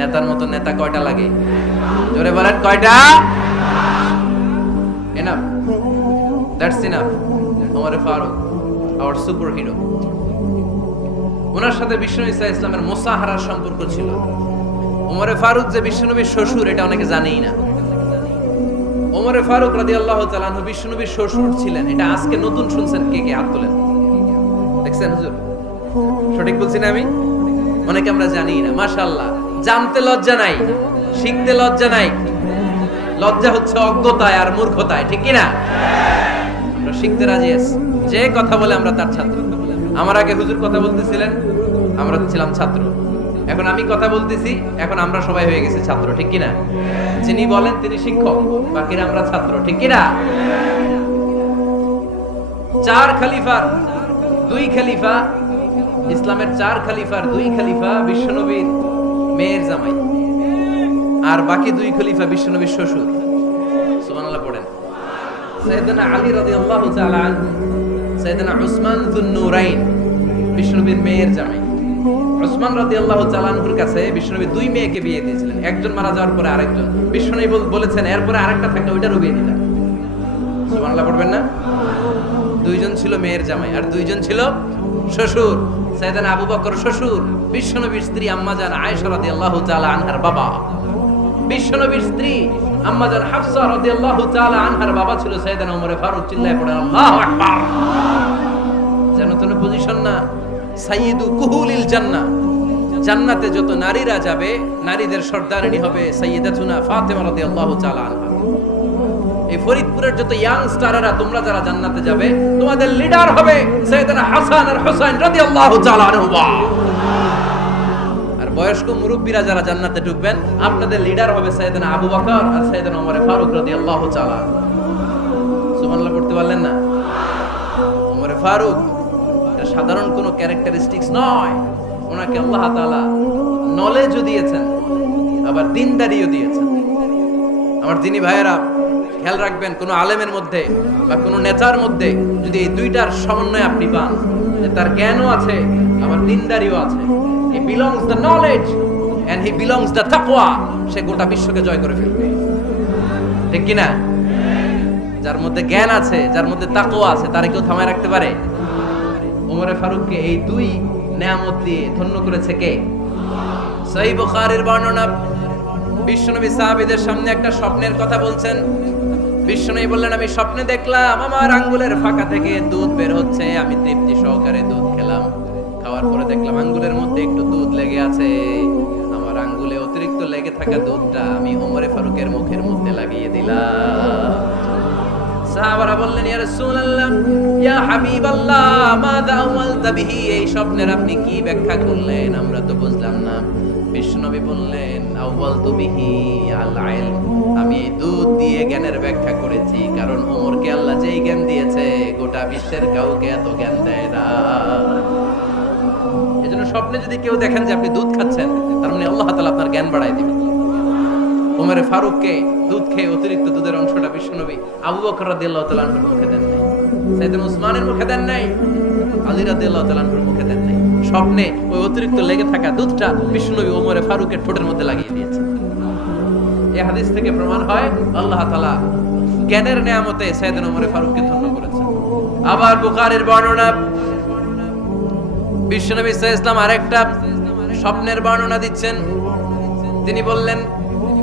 নেতার মতো নেতা কয়টা লাগে? জোরে বলেন, কয়টা? Enough that's enough Omar Farooq our super hero ওনার সাথে বিষ্ণু ইসা ইসলামের মোসাহারার সম্পর্ক ছিল। ফারুক যে শ্বশুর, এটা অনেকে জানেই না। ওমরে ফারুক রাদি আল্লাহ তালানহু বিশ্বনবীর শ্বশুর ছিলেন। এটা আজকে নতুন শুনছেন কে কে হাত তোলেন। দেখছেন হুজুর? সঠিক বলছি না আমি? অনেকে আমরা জানি না, মাশাআল্লাহ। জানতে লজ্জা নাই, শিখতে লজ্জা নাই। লজ্জা হচ্ছে অজ্ঞতায় আর মূর্খতায়, ঠিক কি না আমরা শিখতে রাজি আছি। যে কথা বলে আমরা তার ছাত্র। আমার আগে হুজুর কথা বলতেছিলেন, আমরা ছিলাম ছাত্র। এখন আমি কথা বলতেছি, এখন আমরা সবাই হয়ে গেছি ছাত্র, ঠিক কি না যিনি বলেন তিনি শিক্ষক, বাকিরা আমরা ছাত্র, ঠিক কি না চার খলিফার, দুই খলিফা, ইসলামের চার খলিফার, দুই খলিফা, বিশ্বনবীর মেয়ের জামাই। আর বাকি দুই খলিফা বিশ্বনবীর শ্বশুর। পড়েন। আলী উসমান যুন বিশ্বনবীর মেয়ের জামাই। উসমান কাছে বিশ্বনবী দুই মেয়েকে বিয়ে দিয়েছিলেন। একজন মারা যাওয়ার পরে আরেকজন। বিশ্বনবী বলেছেন, এরপরে আরেকটা থাকলে ওইটারও বিয়ে দিলাম সুবহানাল্লাহ, পড়বেন না? দুইজন ছিল মেয়ের জামাই, আর দুইজন ছিল শ্বশুর। সাইদান আবু বকর শ্বশুর, বিশ্বনবীর স্ত্রী আম্মাজান আয়েশা রাদিয়াল্লাহু তাআলা আনহার বাবা। বিশ্বনবীর স্ত্রী আম্মাজান হাফসা রাদিয়াল্লাহু তাআলা আনহার বাবা ছিল সাইদান ওমরে ফারুক চিল্লায় পড়ে আল্লাহু আকবার। যেন তেন পজিশন না। সাইয়্যিদু কুহুলিল জান্নাহ। জান্নাতে যত নারীরা যাবে, নারীদের সর্দারিনী হবে সাইয়্যিদাতুনা ফাতেমা রাদিয়াল্লাহু তাআলা আনহা। এই ফরিদপুরের যত ইয়াং স্টারেরা তোমরা যারা জান্নাতে যাবে, তোমাদের লিডার হবে সৈয়দনা হাসান আর হোসেন রাদিয়াল্লাহু তাআলা আনহুমা। আর বয়স্ক মুরব্বীরা যারা জান্নাতে ঢুকবেন, আপনাদের লিডার হবে সৈয়দনা আবু বকর আর সৈয়দনা ওমর ফারুক রাদিয়াল্লাহু তাআলা সুবহানাল্লাহ, পড়তে পারলেন না? ওমর ফারুক, এটা সাধারণ কোনো ক্যারেক্টারিস্টিক্স নয়। ওনাকে আল্লাহ তাআলা নলেজও দিয়েছেন, আবার দিনদারিও দিয়েছেন। আমার দিনী ভাইয়েরা খেয়াল রাখবেন, কোনো আলেমের মধ্যে বা কোন নেতার মধ্যে যদি এই দুইটার সমন্বয় আপনি পান তার জ্ঞানও আছে, আবার দিনদারিও আছে। He belongs the knowledge and he belongs the তাকওয়া সে গোটা বিশ্বকে জয় করে ফেলবে। ঠিক কি না? যার মধ্যে জ্ঞান আছে, যার মধ্যে তাকওয়া আছে, তারে কেউ থামায় রাখতে পারে? ওমরে ফারুককে এই দুই নেয়ামত দিয়ে ধন্য করেছে কে? সহি বুখারীর বর্ণনা, বিশ্বনবী সাহাবিদের সামনে একটা স্বপ্নের কথা বলছেন। বিশ্বনবী বললেন, আমি স্বপ্নে দেখলাম, আমার আঙ্গুলের ফাঁকা থেকে দুধ বের হচ্ছে। আমি তৃপ্তি সহকারে দুধ খেলাম। খাওয়ার পরে দেখলাম আঙ্গুলের মধ্যে একটু দুধ লেগে আছে। আমার আঙ্গুলে অতিরিক্ত লেগে থাকা দুধটা আমি ওমরে ফারুকের মুখের মধ্যে লাগিয়ে দিলাম। সাহাবারা বললেন, ইয়া রাসূলুল্লাহ, ইয়া হাবিবাল্লাহ, মাযা আওয়ালতা বিহি? এই স্বপ্নের আপনি কি ব্যাখ্যা করলেন? আমরা তো বুঝলাম না। বিশ্বনবী বললেন বিহি আল ইলম আমি দুধ দিয়ে জ্ঞানের ব্যাখ্যা করেছি, কারণ ওমরকে আল্লাহ যেই জ্ঞান দিয়েছে, গোটা বিশ্বের কাউকে এত জ্ঞান দেয় না। এজন্য স্বপ্নে যদি কেউ দেখেন যে আপনি দুধ খাচ্ছেন, তার মানে আল্লাহ তাআলা আপনার জ্ঞান বাড়ায় দিবেন। ওমরে ফারুককে দুধ খেয়ে অতিরিক্ত দুধের অংশটা বিশ্বনবী আবু বকর রাদিয়াল্লাহু তাআলার মুখে দেন নাই উসমানের মুখে দেন নাই, আলী রাদিয়াল্লাহু তাআলার মুখে স্বপ্নে ওই অতিরিক্ত লেগে থাকা দুধটা বিশ্বনবী ওমরে ফারুকের ঠোঁটের মধ্যে লাগিয়ে দিয়েছে। এই হাদিস থেকে প্রমাণ হয়, আল্লাহ তাআলা জ্ঞানের নেয়ামতে সাইয়েদনা ওমরে ফারুককে ধন্য করেছেন। আবার বুখারীর বর্ণনা বিশ্বনবী ইসলাম আরেকটা স্বপ্নের বর্ণনা দিচ্ছেন। তিনি বললেন,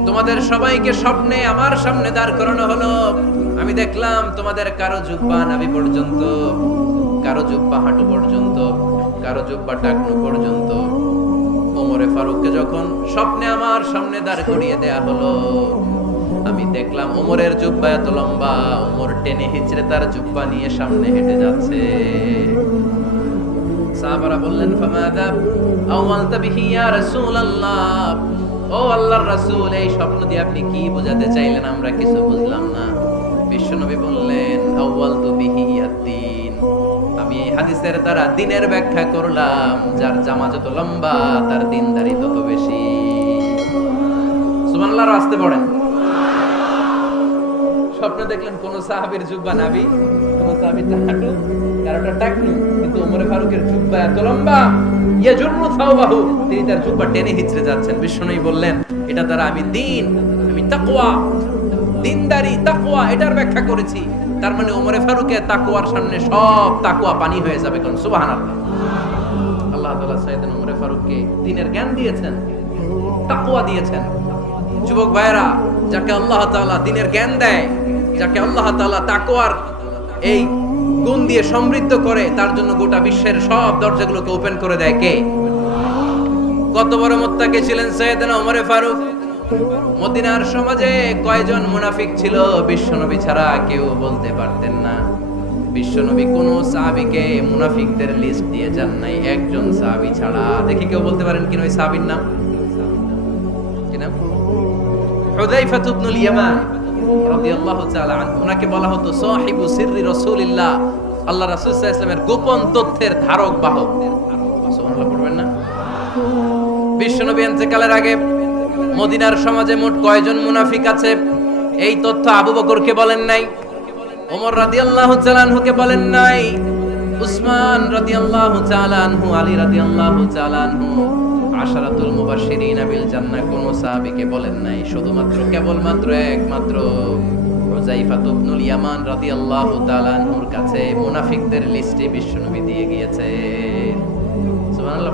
তোমাদের সবাইকে স্বপ্নে আমার সামনে দাঁড় করানো হলো। আমি দেখলাম তোমাদের কারও জুব্বা নাভি পর্যন্ত, কারও জুব্বা হাঁটু পর্যন্ত কারও জুব্বা টাকনু পর্যন্ত ওমরে ফারুককে যখন স্বপ্নে আমার সামনে দাঁড় করিয়ে দেয়া হলো, আমি দেখলাম ওমরের জুব্বা এত লম্বা, ওমর টেনে হিচড়ে তার জুব্বা নিয়ে সামনে হেঁটে যাচ্ছে। সাহাবারা বললেন ফামাদা আওয়ালতা বিহি ইয়া রাসূলুল্লাহ? ও আল্লাহর রাসূল, এই স্বপ্ন দিয়ে আপনি কি বোঝাতে চাইলেন? আমরা কিছু বুঝলাম না। বিশ্বনবী বললেন আওয়ালতু বিহি ইয়াদ্দিন। হাদিসের দ্বারা দিনের ব্যাখ্যা করলাম, যার জামা যত লম্বা, তার দিনদারি তত বেশি। সুবহানাল্লাহ আসতে পড়েন। স্বপ্নে দেখলেন কোন সাহাবীর জুব্বা নাবি, কোন কারোটা টাকনু, কিন্তু ওমরে ফারুকের জুব্বা এত লম্বা। তিনি তার জুব্বা টেনে হিচড়ে যাচ্ছেন। বিষ্ণুই বললেন, এটা দ্বারা আমি দিন, আমি তাকওয়া, দিনদারি এটার ব্যাখ্যা করেছি। তার মানে ওমরে ফারুকের তাকওয়ার সামনে সব তাকুয়া পানি হয়ে যাবে কোন? সুবহানাল্লাহ। আল্লাহ তাআলা ওমরে ফারুককে দিনের জ্ঞান দিয়েছেন, তাকওয়া দিয়েছেন। যুবক ভাইরা যাকে আল্লাহ তাআলা দিনের জ্ঞান দেয়, যাকে আল্লাহ তাআলা তাকওয়ার এই গুণ দিয়ে সমৃদ্ধ করে, তার জন্য গোটা বিশ্বের সব দরজাগুলোকে ওপেন করে দেয় কে? কত বড় মোত্তাকে ছিলেন সৈয়দনা ওমরে ফারুক? মদিনার সমাজে কয়জন মুনাফিক ছিল? বিশ্বনবী ছাড়া কেউ বলতে পারতেন না। বিশ্বনবী কোন সাহাবীকে মুনাফিকদের লিস্ট দিয়ে যান নাই। একজন সাহাবী ছাড়া। দেখি কেউ বলতে পারেন কিনা ওই সাহাবীর নাম? গোপন তথ্যের ধারক, বাহক। সুবহানাল্লাহ, পড়বেন না? বিশ্বনবী ইন্তেকালের আগে মদিনার সমাজে মোট কয়জন মুনাফিক আছে? এই তথ্য আবু বকরকে বলেন নাই, ওমর রাদিয়াল্লাহু তাআলা আনহুকে বলেন নাই, উসমান রাদিয়াল্লাহু তাআলা আনহু, আলী রাদিয়াল্লাহু তাআলা আনহু, আশারাতুল বিল জান্নাহ, কোন সাহাবীকে বলেন নাই, শুধুমাত্র কেবলমাত্র একমাত্র হুযাইফা ইবনুল ইয়ামান রাদিয়াল্লাহু তাআলা আনহুর কাছে মুনাফিকদের লিস্টে বিশ্বনবী দিয়ে গিয়েছে সুবহানাল্লাহ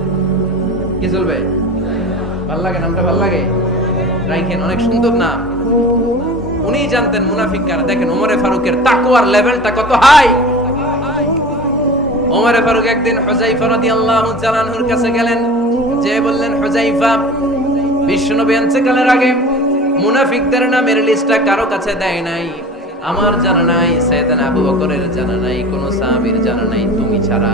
কি চলবে? ভালো লাগে, নামটা ভালো লাগে? রাইখেন, অনেক সুন্দর নাম। উনি জানতেন মুনাফিক কারা। দেখেন, ওমরে ফারুকের তাকওয়ার লেভেলটা কত হাই! ওমরে ফারুক একদিন হুজাইফা রাদিয়াল্লাহু তাআলা আনহুর কাছে গেলেন। যে বললেন হুজাইফা বিশ্বনবী ইন্তেকালের আগে। মুনাফিকদের নামের লিস্টটা কারও কাছে দেয় নাই। আমার জানা নাই সাইয়েদানা আবু বকরের জানা নাই, কোন সাহাবীর জানা নাই। তুমি ছাড়া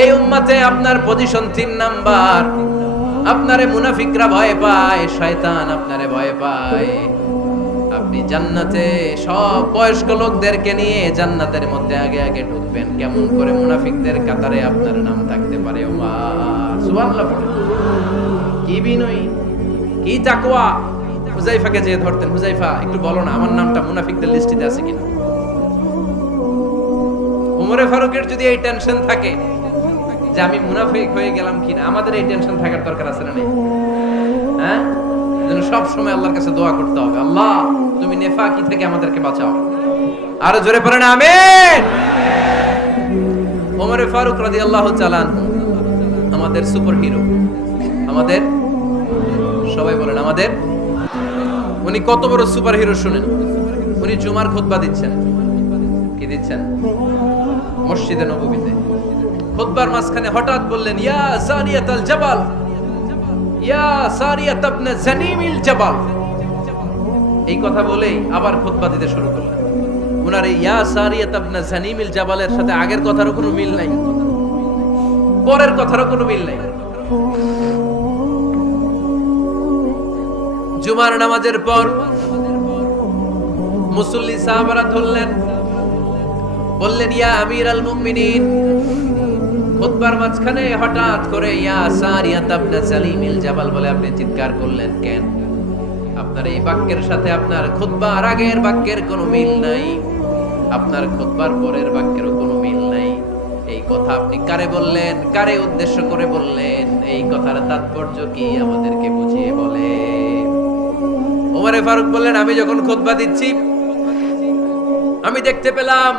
এই উম্মাতে আপনার পজিশন তিন নাম্বার। আপনারে মুনাফিকরা ভয় পায়, শয়তান আপনারে ভয় পায়। আপনি জান্নাতে সব বয়স্ক লোকদেরকে নিয়ে জান্নাতের মধ্যে আগে আগে ঢুকবেন। কেমন করে মুনাফিকদের কাতারে আপনার নাম থাকতে পারে ওমর সুবহানাল্লাহ পড়ে কি বিনয়, কি তাকওয়া। হুজাইফাকে যে ধরতেন। হুজাইফা একটু বলো না, আমার নামটা মুনাফিকদের লিস্টিতে আছে কিনা? উমরে ফারুকের যদি এই টেনশন থাকে যে আমি মুনাফিক হয়ে গেলাম কিনা? আমাদের এই টেনশন থাকার দরকার আছে না হ্যাঁ? সব সময় আল্লাহর কাছে দোয়া করতে হবে। আল্লাহ, তুমি নেফাকি থেকে আমাদেরকে বাঁচাও। আরও জোরে পড়ে না, আমিন! ওমরে ফারুক রাদিয়াল্লাহু চালান আমাদের সুপার হিরো আমাদের, সবাই বলেন, আমাদের। উনি কত বড় সুপার হিরো শুনেন। উনি জুমার খুতবা দিচ্ছেন। কি দিচ্ছেন? মসজিদে নববীতে। খুতবার মাঝখানে হঠাৎ বললেন, ইয়া সারিয়াত আল জাবাল, ইয়া সারিয়াত ইবনে জানিমিল জাবাল। এই কথা বলেই আবার খুতবা দিতে শুরু করলেন। ওনার ইয়া সারিয়াত ইবনে জানিমিল জাবালের সাথে আগের কথারও কোনো মিল নাই, পরের কথারও কোনো মিল নাই। জুমার নামাজের পর মুসল্লি সাহাবারা ধরলেন, বললেন, ইয়া আমির আল মুমিনিন খুতবার মাঝখানে হঠাৎ করে, ইয়া সারিয়াত ইবনে সালিমিল জাবাল বলে আপনি চিৎকার করলেন, কেন? আপনার এই বাক্যের সাথে আপনার খুতবার আগের বাক্যের কোনো মিল নাই। আপনার খুতবার পরের বাক্যেরও কোনো মিল নাই। এই কথা আপনি কারে বললেন? কারে উদ্দেশ্য করে বললেন? এই কথার তাৎপর্য কি আমাদেরকে বুঝিয়ে বলে? ওমরে ফারুক বললেন, আমি যখন খুতবা দিচ্ছি, আমি দেখতে পেলাম,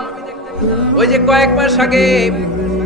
ওই যে কয়েক মাস আগে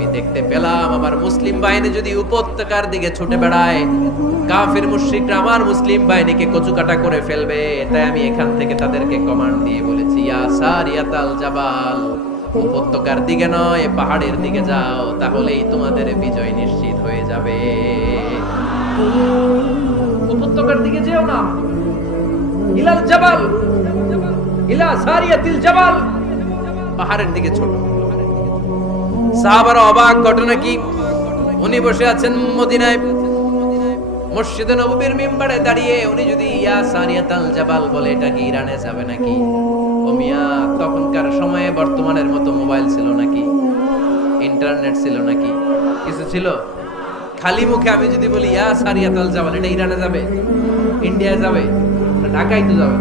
আমি দেখতে পেলাম, আমার মুসলিম বাহিনী যদি উপত্যকার দিকে ছুটে বেড়ায়, কাফির মুশরিকরা আমার মুসলিম বাহিনীকে কচুকাটা করে ফেলবে। তাই আমি এখান থেকে তাদেরকে কমান্ড দিয়ে বলেছি, ইয়া সারিয়াতাল জাবাল, উপত্যকার দিকে নয়, পাহাড়ের দিকে যাও, তাহলেই তোমাদের বিজয় নিশ্চিত হয়ে যাবে। উপত্যকার দিকে যেও না। ইলাল জাবাল, ইলা সারিয়াতিল জাবাল, পাহাড়ের দিকে ছোট। সাহাবারা অবাক, ঘটনা কি? উনি বসে আছেন মদিনায়। মসজিদে নববীর মিম্বারে দাঁড়িয়ে উনি যদি ইয়া সারিয়াতাল জাবাল বলে, এটা কি ইরানে যাবে নাকি? ও মিয়া, তখনকার সময়ে বর্তমানের মতো মোবাইল ছিল নাকি? ইন্টারনেট ছিল নাকি? কিছু ছিল? খালি মুখে আমি যদি বলি, ইয়া সানিয়াতাল জাবাল, এটা ইরানে যাবে? ইন্ডিয়া যাবে? ঢাকায় তো যাবে?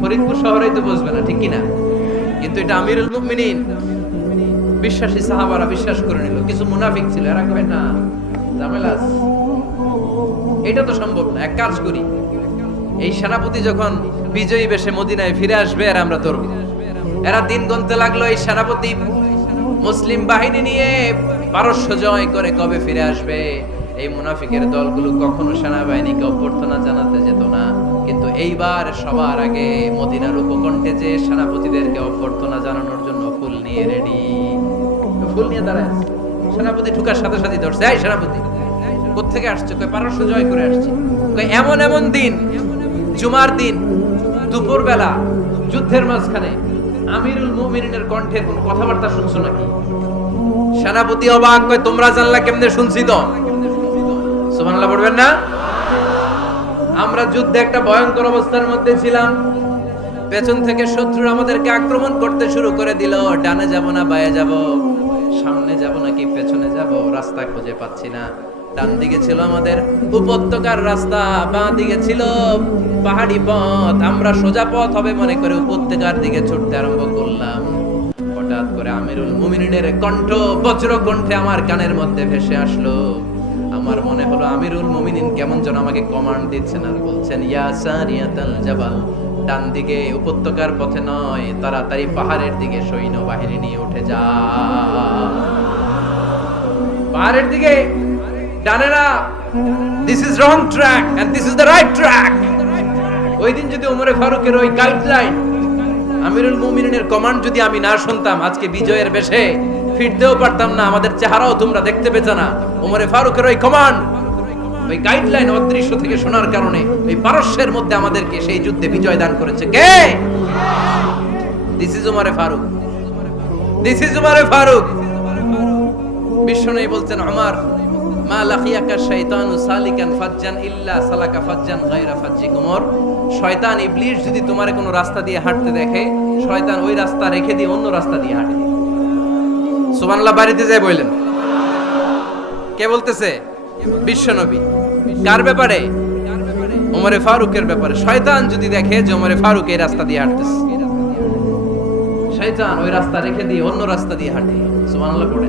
ফরিদপুর শহরেই তো বসবে না, ঠিক কিনা? কিন্তু এটা আমিরুল মুমিনিন। বিশ্বাসী সাহাবারা বিশ্বাস করে নিল। কিছু মুনাফিক ছিল, এরা কয়, না, ঝামেলা এটা তো সম্ভব না, এক কাজ করি। এই সেনাপতি যখন বিজয়ী বেশে মদিনায় ফিরে আসবে আর আমরা ধরব। এরা দিন গুনতে লাগল এই সেনাপতি। মুসলিম বাহিনী নিয়ে পারস্য জয় করে কবে ফিরে আসবে? এই মুনাফিকের দলগুলো কখনো সেনাবাহিনীকে অভ্যর্থনা জানাতে যেত না। কিন্তু এইবার সবার আগে মদিনার উপকণ্ঠে যে সেনাপতিদেরকে অভ্যর্থনা জানানোর জন্য ফুল নিয়ে রেডি। ফুল নিয়ে দাঁড়ায় সেনাপতি ঢুকার সাথে সাথে ধরছে। এই সেনাপতি কোথেকে আসছে? কই পারস্য জয় করে আসছে। এমন এমন দিন, জুমার দিন দুপুর বেলা যুদ্ধের মাঝখানে আমিরুল মুমিনিনের কণ্ঠের কোন কথাবার্তা শুনছো নাকি? সেনাপতি অবাক কয় তোমরা জানলা কেমনে শুনছি তো? সুবহানাল্লাহ পড়বেন না? আমরা যুদ্ধে একটা ভয়ঙ্কর অবস্থার মধ্যে ছিলাম। পেছন থেকে শত্রু আমাদেরকে আক্রমণ করতে শুরু করে দিল। ডানে যাব না, বায়ে যাব। সামনে যাব নাকি পেছনে যাব? রাস্তা খুঁজে পাচ্ছি না। ডান দিকে ছিল আমাদের উপত্যকার রাস্তা, বাঁ দিকে ছিল পাহাড়ি পথ। আমরা সোজা পথ হবে মনে করে উপত্যকার দিকে ছুটতে আরম্ভ করলাম। হঠাৎ করে আমিরুল মুমিনের কণ্ঠ, বজ্র কণ্ঠে আমার কানের মধ্যে ভেসে আসলো। আমার মনে হলো আমিরুল মুমিনিন কেমন যেন আমাকে কমান্ড দিচ্ছেন আর বলছেন জাবাল। ডান দিকে উপত্যকার পথে নয়, তাড়াতাড়ি পাহাড়ের দিকে সৈন্য বাহিনী নিয়ে উঠে যা পাহাড়ের দিকে ডানেরা this is wrong track and this is the right track ওই দিন যদি ওমরে ফারুকের ওই গাইডলাইন আমিরুল মুমিনের কমান্ড যদি আমি না শুনতাম, আজকে বিজয়ের বেশে ফিরতেও পারতাম না, আমাদের চেহারাও তোমরা দেখতে পেতে না। ওমরে ফারুকের ওই কমান্ড, ওই গাইডলাইন অদৃশ্য থেকে শোনার কারণে ওই পারস্যের মধ্যে আমাদেরকে সেই যুদ্ধে বিজয় দান করেছে। কে? দিস ইজ উমারে ফারুক। দিস ইজ উমারে ফারুক। বিশ্ব নেই বলছেন আমার মা লাখিয়াকা শাইতানু সালিকান ফাজ্জান ইল্লা সালাকা ফাজ্জান গায়রা ফাজ্জি কুমর শয়তান ইবলিস যদি তোমার কোনো রাস্তা দিয়ে হাঁটতে দেখে, শয়তান ওই রাস্তা রেখে দিয়ে অন্য রাস্তা দিয়ে হাঁটে। সুবহানাল্লাহ, বাড়িতে যায় বললেন কে বলতেছে? বিশ্বনবী কার ব্যাপারে? ওমরে ফারুকের ব্যাপারে। শয়তান যদি দেখে যে ওমরে ফারুক এই রাস্তা দিয়ে হাঁটতেছে। শয়তান ওই রাস্তা রেখে দিয়ে অন্য রাস্তা দিয়ে হাঁটে। সুবহানাল্লাহ পড়ে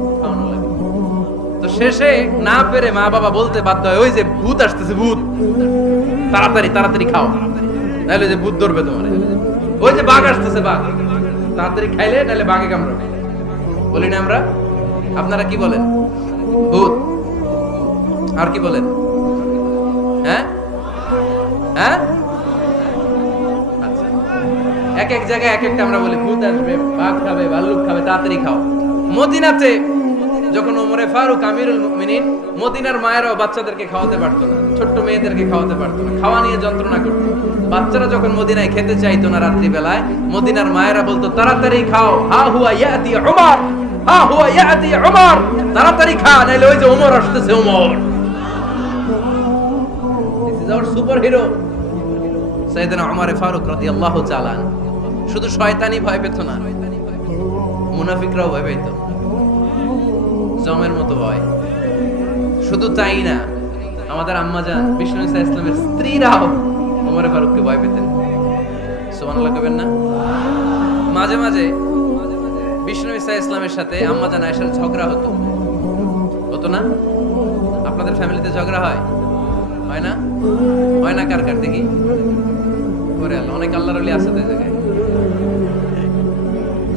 শেষে না পেরে মা বাবা বলতে বাধ্য হয়, ওই যে ভূত আসতেছে, ভূত। তাড়াতাড়ি তাড়াতাড়ি খাও। নাহলে যে ভূত ধরবে তোমার। ওই যে বাঘ আসতেছে, বাঘ। তাড়াতাড়ি খাইলে নাহলে বাঘে কামড়াবে। বলি না আমরা? আপনারা কি বলেন? ভূত। আর কি বলেন? হ্যাঁ? হ্যাঁ? আচ্ছা। এক এক জায়গায় এক একটা আমরা বলি, ভূত আসবে, বাঘ খাবে, ভাল্লুক খাবে, তাড়াতাড়ি খাও। মদিনাতে যখন ওমরে ফারুক আমিরুল মুমিনিন মদিনার মায়েরাও বাচ্চাদেরকে খাওয়াতে পারতো না, ছোট্ট মেয়েদেরকে খাওয়াতে পারতো না, খাওয়া নিয়ে যন্ত্রণা করতো। বাচ্চারা যখন মদিনায় খেতে চাইতো না রাত্রি বেলায় মদিনার মায়েরা বলতো, তাড়াতাড়ি খাও, হা হুয়া ইয়াতি উমর, হা হুয়া ইয়াতি উমর, তাড়াতাড়ি খা, নাইলে ওই যে ওমর আসতেছে Omar this is our superhero সাইয়েদনা Omar Farooq রাদিয়াল্লাহু তাআলা শুধু শয়তানি ভয় পেত না, মুনাফিকরাও ভয় পেত জমের মতো ভয় শুধু তাই না, আমাদের আম্মা জান বিষ্ণু ইসা ইসলামের স্ত্রীরাও ওমর ফারুককে ভয় পেতেন। সুবহানাল্লাহ কবেন না? মাঝে মাঝে বিষ্ণু ইসা ইসলামের সাথে আম্মা জান আয়েশার ঝগড়া হতো। হতো না? আপনাদের ফ্যামিলিতে ঝগড়া হয়? হয় না? হয় না কার কার দেখি? করে অনেক আল্লাহর আছে জায়গায়।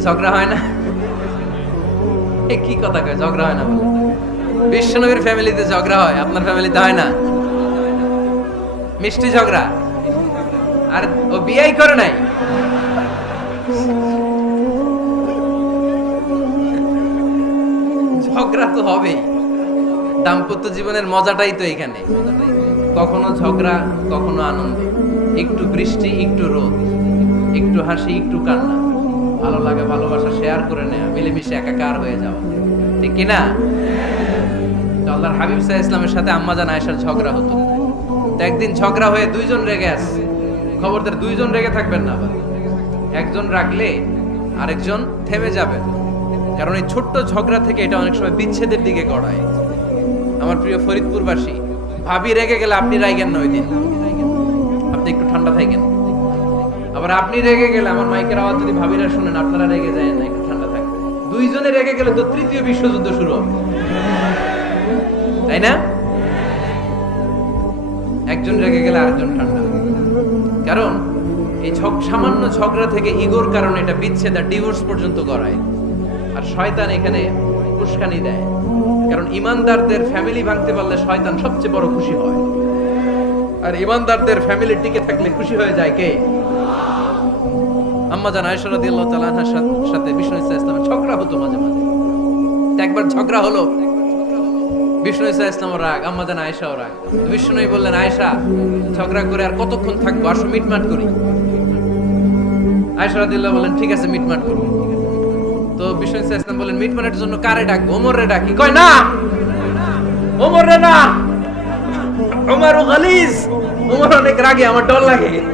ঝগড়া হয় না? কি কথা কয়? ঝগড়া হয় না বলে? বিশ্বনবীর ফ্যামিলিতে ঝগড়া হয়, আপনার ফ্যামিলিতে হয় না? মিষ্টি ঝগড়া? আর ও বিয়েই করে নাই? ঝগড়া তো হবেই। দাম্পত্য জীবনের মজাটাই তো এখানে। কখনো ঝগড়া, কখনো আনন্দ। একটু বৃষ্টি, একটু রোদ। একটু হাসি, একটু কান্না। ভালো লাগে, ভালোবাসা শেয়ার করে নেওয়া মিলেমিশে একাকার হয়ে যাওয়া। ঠিক কিনা আল্লাহর হাবিব সাহা ইসলামের সাথে আম্মাজান আয়েশার ঝগড়া হতো। তো একদিন ঝগড়া হয়ে দুইজন রেগে আসছে খবরদার, দুইজন রেগে থাকবেন না আবার। একজন রাখলে আরেকজন থেমে যাবে। কারণ এই ছোট্ট ঝগড়া থেকে এটা অনেক সময় বিচ্ছেদের দিকে গড়ায়। আমার প্রিয় ফরিদপুরবাসী, ভাবি রেগে গেলে আপনি রাইগেন না ওই দিন। আপনি রেগে গেলে, আমার মাইকের আওয়াজ যদি ভাবিরা শুনেন, আপনারা রেগে যায় না, একটু ঠান্ডা থাকবেন দুইজনে রেগে গেলে তো তৃতীয় বিশ্বযুদ্ধ শুরু হবে। তাই না? একজন রেগে গেলে আরেকজন ঠান্ডা কারণ, এই ঝগ সামান্য ঝগড়া থেকে ইগোর কারণে এটা বিচ্ছেদ আর ডিভোর্স পর্যন্ত করায় আর শয়তান এখানে উস্কানি দেয়। কারণ ইমানদারদের ফ্যামিলি ভাঙতে পারলে শয়তান সবচেয়ে বড় খুশি হয়। আর ইমানদারদের ফ্যামিলি টিকে থাকলে খুশি হয়ে যায় কে? আম্মা জান আয়েশা রাদিয়াল্লাহু তাআলা আনহার সাথে- বিষ্ণু ইসা ইসলামের ঝগড়া হতো মাঝে মাঝে। একবার ঝগড়া হলো। বিষ্ণু ইসা রাগ আয়েশাও রাগ। বিষ্ণুই বললেন, আয়েশা, ঝগড়া করে আর কতক্ষণ থাকব? আসো, মিটমাট করি। বললেন, ঠিক আছে, মিটমাট করব তো বিষ্ণু ইসা ইসলাম বললেন, মিটমাটের জন্য কারে ডাকবো? ওমর রে ডাকি। কয়, না! ওমর রে না! ওমর গালিজ! ওমর অনেক রাগে, আমার ডর লাগে।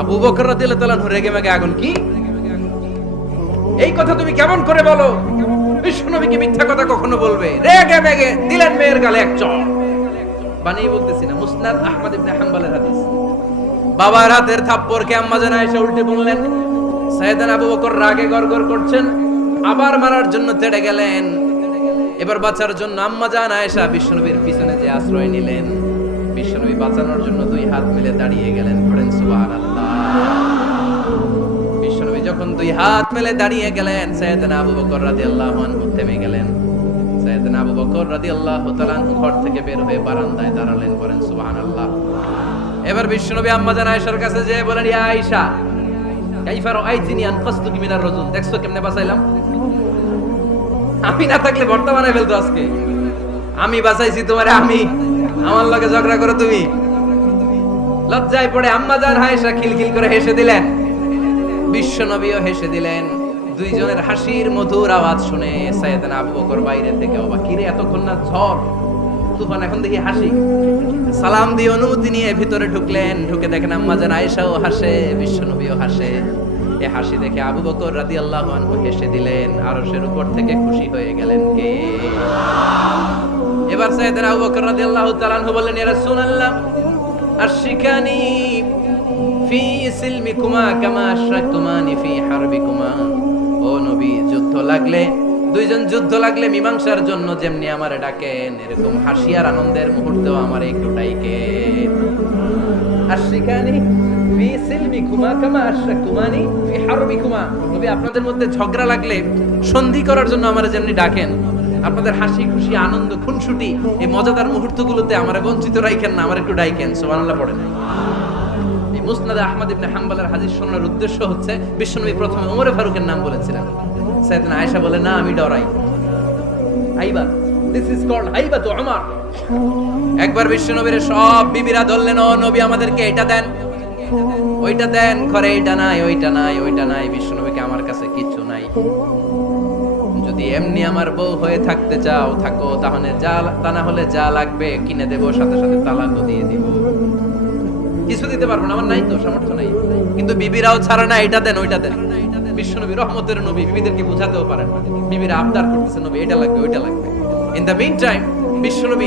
আবু বকর রাদিয়াল্লাহু রেগে মেগে আগুন কি? এই কথা তুমি কেমন করে বলো? বিশ্বনবীকে মিথ্যা কথা কখনো বলবে? রেগে মেগে দিলেন মেয়ের গালে এক চড় বানিয়ে বলতেছি না, মুসনাদ আহমদ ইবনে হাদিস। বাবার হাতের থাপ্পড়কে আম্মা জান আয়েশা উল্টে বললেন সাইয়েদান আবু বকর রাগে গড়গড় করছেন, আবার মারার জন্য তেড়ে গেলেন। এবার বাঁচার জন্য আম্মা জান আয়েশা বিশ্বনবীর পিছনে যে আশ্রয় নিলেন। বাঁচানোর জন্য দুই হাত মিলে দাঁড়িয়ে গেলেন বিশ্বনবী যখন দুই হাত দাঁড়িয়ে গেলেন, সৈয়দনা আবু বকর থেমে গেলেন। সৈয়দনা আবু বকর ঘর থেকে বের হয়ে বারান্দায় দাঁড়ালেন এবার বিশ্বনবী আম্মা জান আয়েশার কাছে যেয়ে বলেন আয়েশা দেখছ কেমনে বাঁচাইলাম? আমি না থাকলে ভর্তা বানাই ফেলতো আজকে। আমি বাঁচাইছি তোমারে, আমি। আমার লগে ঝগড়া করো তুমি। লজ্জায় পড়ে আম্মা জান আয়েশা খিলখিল করে হেসে দিলেন। বিশ্ব নবীও হেসে দিলেন। দুইজনের হাসির মধুর আওয়াজ শুনে সাইয়েদানা আবু বকর বাইরে থেকে অবাক। কিরে, এতক্ষণ না ঝড়? তুফান এখন দেখি হাসি? সালাম দিয়ে অনুমতি নিয়ে ভিতরে ঢুকলেন। ঢুকে দেখেন আম্মা জান আয়েশাও হাসে বিশ্ব নবীও হাসে। এ হাসি দেখে আবু বকর রাদিয়াল্লাহু আনহু হেসে দিলেন। আরশের উপর থেকে খুশি হয়ে গেলেন কে? এবার সাইয়েদানা আবু বকর রাদিয়াল্লাহু তাআলা আনহু বললেন, ইয়া রাসূলুল্লাহ আশিকানি ফি সিলমিকুমা কামা আশরাকতুমানি ফি হারবিকুমা। ও নবী, যুদ্ধ লাগলে, দুইজন যুদ্ধ লাগলে মীমাংসার জন্য যেমনি আমারে ডাকেন, এরকম হাসি আর আনন্দের আশরিকানি ফি সিলমিকুমা কামা আশরাকুমানি ফি হারবিকুমা। নবী, আপনাদের মধ্যে ঝগড়া লাগলে সন্ধি করার জন্য আমারে যেমনি ডাকেন। আপনাদের হাসি খুশি, আনন্দ, খুনসুটি এই মজাদার মুহূর্তগুলোতে আমারে বঞ্চিত রাখেন না, আমার একটু ডাইকেন, সুবহানাল্লাহ পড়েন। এই মুসনাদ আহমদ ইবনে হাম্বলের হাদিস শোনার উদ্দেশ্য হচ্ছে, বিশ্বনবী প্রথমে ফারুকের নাম বলেছিলেন। আয়েশা বলে, না, আমি ডরাই। হাইবা দিস ইজ কল্ড হাইবা তো আমার একবার বিশ্বনবীর সব বিবিরা ধরলেন, ও নবী, আমাদেরকে এটা দেন। ওইটা দেন, ঘরে এইটা নাই, ওইটা নাই ওইটা নাই, বিশ্বনবীকে আমার কাছে কিছু নাই। এমনি আমার বউ হয়ে থাকতে চাও, থাকো, তাহলে যা তা না হলে যা লাগবে, কিনে দেবো, সাথে সাথে তালাকও দিয়ে দিব। কিছু দিতে পারব না, আমার নাই তো, সামর্থ্য নাই। কিন্তু বিবিরাও ছাড়ে না, এটা দেন, ওইটা দেন। রহমতের নবী, বিবিদেরকে বুঝাতেও পারেন বিবিরা আবদার করতেছে, নবী, এটা লাগবে, ওইটা লাগবে। ইন দ্য মিন টাইম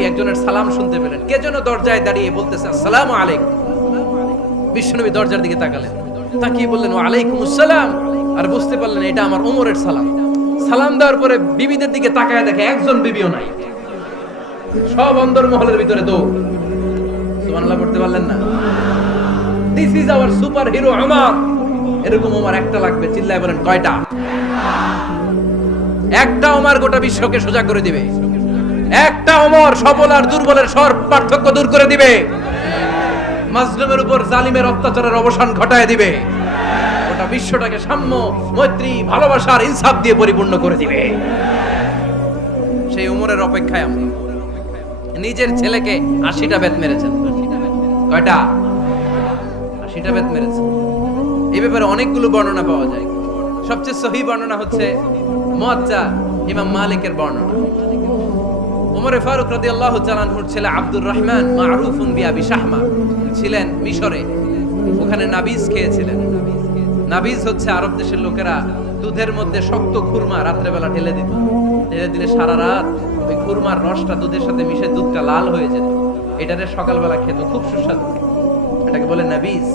একজনের সালাম শুনতে পেলেন। কে যেন দরজায় দাঁড়িয়ে বলতেছে, আসসালামু আলাইকুম। বিশ্বনবী দরজার দিকে তাকালেন। তাকিয়ে বললেন, ওয়ালাইকুম আসসালাম। আর বুঝতে পারলেন, এটা আমার ওমরের সালাম। সালাম দেওয়ার পরে বিবিদের দিকে তাকায় দেখে একজন বিবিও নাই। সব অন্দর মহলের ভিতরে দৌড় সুবহানাল্লাহ পড়তে পারলেন না। This is our super hero আমার এরকম আমার একটা লাগবে, চিল্লায় বলেন, কয়টা? একটা আমার গোটা বিশ্বকে সোজা করে দিবে। একটা ওমর সবল আর দুর্বলের সর পার্থক্য দূর করে দিবে। মাজলুমের উপর জালিমের অত্যাচারের অবসান ঘটায় দিবে। গোটা বিশ্বটাকে সাম্য, মৈত্রী, ভালোবাসার ইনসাফ দিয়ে পরিপূর্ণ করে দিবে। সেই উমরের অপেক্ষায় আমরা। নিজের ছেলেকে আশিটা বেত মেরেছেন। কয়টা? আশিটা বেত মেরেছেন। এই ব্যাপারে অনেকগুলো বর্ণনা পাওয়া যায়। সবচেয়ে সহি বর্ণনা হচ্ছে মুয়াত্তা ইমাম মালিকের বর্ণনা। ওমরে ফারুক রাদিয়াল্লাহু তাআলার ছেলে আব্দুর রহমান মারুফুন বিআবি শাহমা ছিলেন মিশরে। ওখানে নাবিজ খেয়েছিলেন। নাবিজ হচ্ছে আরব দেশের লোকেরা দুধের মধ্যে শক্ত খুরমা রাত্রেবেলা ঢেলে দিত। ঢেলে দিলে সারা রাত ওই খুরমার রসটা দুধের সাথে মিশে দুধটা লাল হয়ে যেত। এটারে সকালবেলা খেত, খুব সুস্বাদু। এটাকে বলে নাবিজ।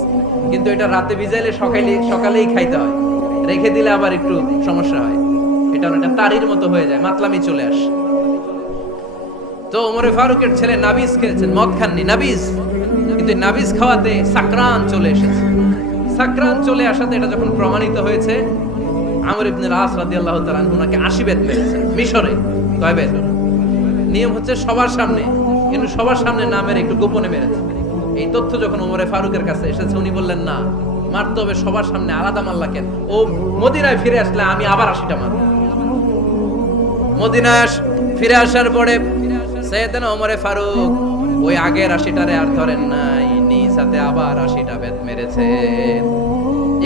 কিন্তু এটা রাতে ভিজাইলে সকালে সকালেই খাইতে হয়। রেখে দিলে আবার একটু সমস্যা হয়। এটা অনেকটা তারির মতো হয়ে যায়, মাতলামি চলে আসে। তো ওমরে ফারুকের ছেলে নাবিজ খেয়েছেন, মদ খাননি, নাবিজ। কিন্তু নাবিজ খাওয়াতে সাকরান চলে এসেছে। সাকরান চলে আসাতে এটা যখন প্রমাণিত হয়েছে, আমর ইবনে আস রাদিয়াল্লাহু তাআলা ওনাকে 80 বেত মেরেছেন মিশরে। কয় নিয়ম হচ্ছে সবার সামনে, কিন্তু সবার সামনে না মেরে একটু গোপনে মেরেছে। এই তথ্য যখন ওমরে ফারুকের কাছে এসেছে, উনি বললেন, না, মারতে হবে সবার সামনে আলাদা মাল্লা কেন? ও মদিনায় ফিরে আসলে আমি আবার আশিটা মারব। মদিনায় ফিরে আসার পরে, সৈয়দনা ওমরে ফারুক ওই আগের আশিটারে আর ধরেন নাই হাতে আবার আশিটা বেত মেরেছে।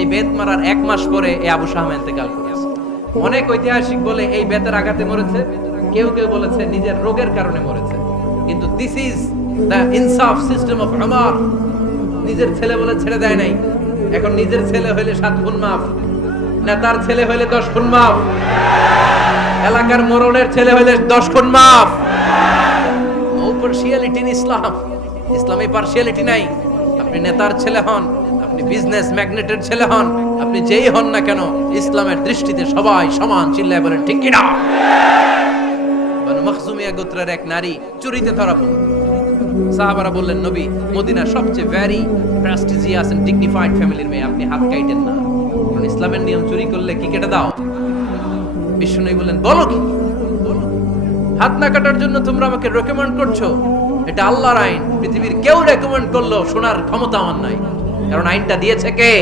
এই বেত মারার এক মাস পরে এই আবু শাহ ইন্তেকাল করেছে। অনেক ঐতিহাসিক বলে এই বেতের আঘাতে মরেছে। কেউ কেউ বলেছে নিজের রোগের কারণে মরেছে। কিন্তু দিস ইজ দ্য ইনসাফ সিস্টেম অফ আমার নিজের ছেলে বলে ছেড়ে দেয় নাই। এখন নিজের ছেলে হইলে সাত গুণ মাফ। নেতার ছেলে হইলে দশ গুণ মাফ। এলাকার মোড়লের ছেলে হইলে দশ গুণ মাফ। ইসলাম ইসলামে পার্সিয়ালিটি নাই। আপনি নেতার ছেলে হন, আপনি বিজনেস ম্যাগনেটের ছেলে হন, আপনি যেই হন না কেন, ইসলামের দৃষ্টিতে সবাই সমান চিল্লায় বলেন, ঠিক কিনা? মখজুমিয়া গোত্রের এক নারী চুরিতে ধরা পড়ল। সাহাবারা বললেন, নবী, মদিনার সবচেয়ে ভ্যারি প্রেস্টিজিয়াস এন্ড ডিগনিফাইড ফ্যামিলির মেয়ে, আপনি হাত কাইটেন না। কারণ ইসলামের নিয়ম চুরি করলে কি কেটে দাও। বিষ্ণু বললেন, বলো কি? হাত না কাটার জন্য তোমরা আমাকে রেকমেন্ড করছ? এটা আল্লাহর আইন। পৃথিবীর কেউ রেকমেন্ড করল শোনার ক্ষমতা আমার নাই। কারণ আইনটা দিয়েছে কে?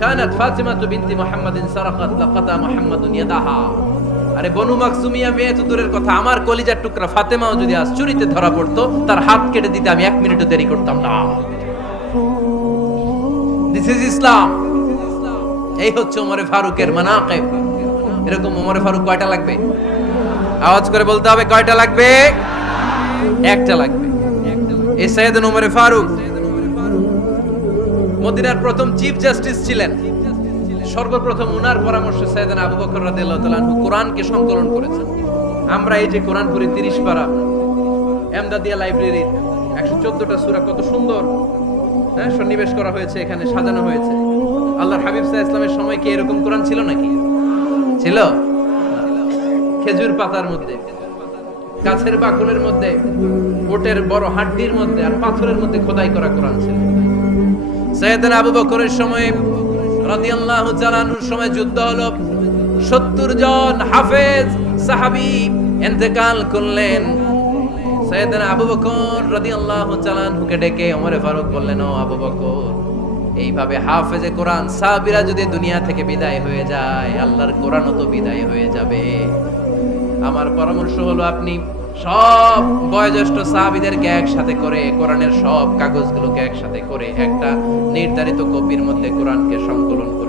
কানাত ফাতিমাতু বিনতি মুহাম্মাদিন সারাকাত, লাকাতা মুহাম্মাদুন ইয়াদাহা। আরে বনু মাকসুমিয়া মেয়ে তো দূরের কথা, আমার কলিজার টুকরা ফাতেমাও যদি আজ চুরিতে ধরা পড়তো, তার হাত কেটে দিতে আমি এক মিনিটও দেরি করতাম না। দিস ইজ ইসলাম এই হচ্ছে ওমরে ফারুকের মানাকিব। এরকম ওমরে ফারুক কয়টা লাগবে? আওয়াজ করে বলতে হবে কয়টা লাগবে? একটা লাগবে। এই সৈয়দ ওমরে ফারুক মদিনার প্রথম চিফ জাস্টিস ছিলেন। সর্বপ্রথম উনার পরামর্শে সৈয়দান আবু বকর রাদিয়াল্লাহু তাআলা কোরআনকে সংকলন করেছেন। আমরা এই যে কোরআন পড়ি 30 পারা এমদাদিয়া লাইব্রেরির 114টা সূরা কত সুন্দর হ্যাঁ সন্নিবেশ করা হয়েছে, এখানে সাজানো হয়েছে। আল্লাহর হাবিব সাল্লাল্লাহু ইসলামের সময় কি এরকম কোরআন ছিল নাকি? ছিল? খেজুর পাতার মধ্যে। গাছের বাকুলের মধ্যে ওটের বড় হাড্ডির মধ্যে আর পাথরের মধ্যে খোদাই করা কোরআন ছিল। সৈয়দনা আবু বকরের সময়, রাদিয়াল্লাহু সময় যুদ্ধ হলো। সত্তর জন হাফেজ করলেন। আবু বকর রাদিয়াল্লাহু ডেকে ওমরে ফারুক বললেন, ও আবু বকর, এইভাবে হাফেজে কোরআন সাহাবীরা যদি দুনিয়া থেকে বিদায় হয়ে যায়, আল্লাহর কোরআনও তো বিদায় হয়ে যাবে। আমার পরামর্শ হলো আপনি সব বয়োজ্যেষ্ঠ সাহাবিদেরকে একসাথে করে কোরআনের সব কাগজগুলোকে একসাথে করে একটা নির্ধারিত কপির মধ্যে কোরআনকে সংকলন করে